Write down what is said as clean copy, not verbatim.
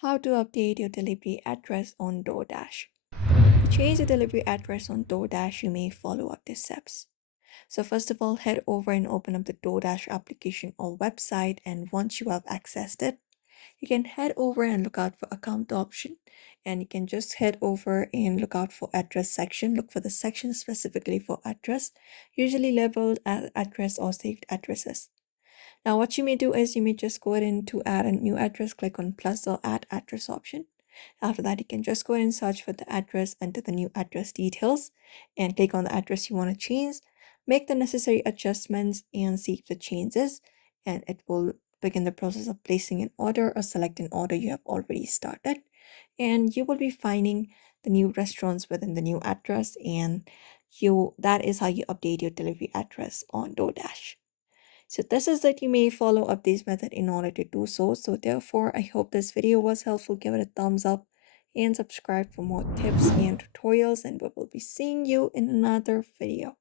How to update your delivery address on DoorDash. To change your delivery address on DoorDash, you may follow up these steps. So, first of all, head over and open up the DoorDash application or website. And once you have accessed it, you can head over and look out for account option. And you can just head over and look out for address section. Look for the section specifically for address, usually labeled as address or saved addresses. Now, what you may do is you may just go ahead and to add a new address, click on plus or add address option. After that, you can just go ahead and search for the address, enter the new address details, and click on the address you want to change. Make the necessary adjustments and save the changes, and it will begin the process of placing an order or select an order you have already started. And you will be finding the new restaurants within the new address, and you that is how you update your delivery address on DoorDash. So this is that you may follow up this method in order to do so. So therefore, I hope this video was helpful. Give it a thumbs up and subscribe for more tips and tutorials, and we will be seeing you in another video.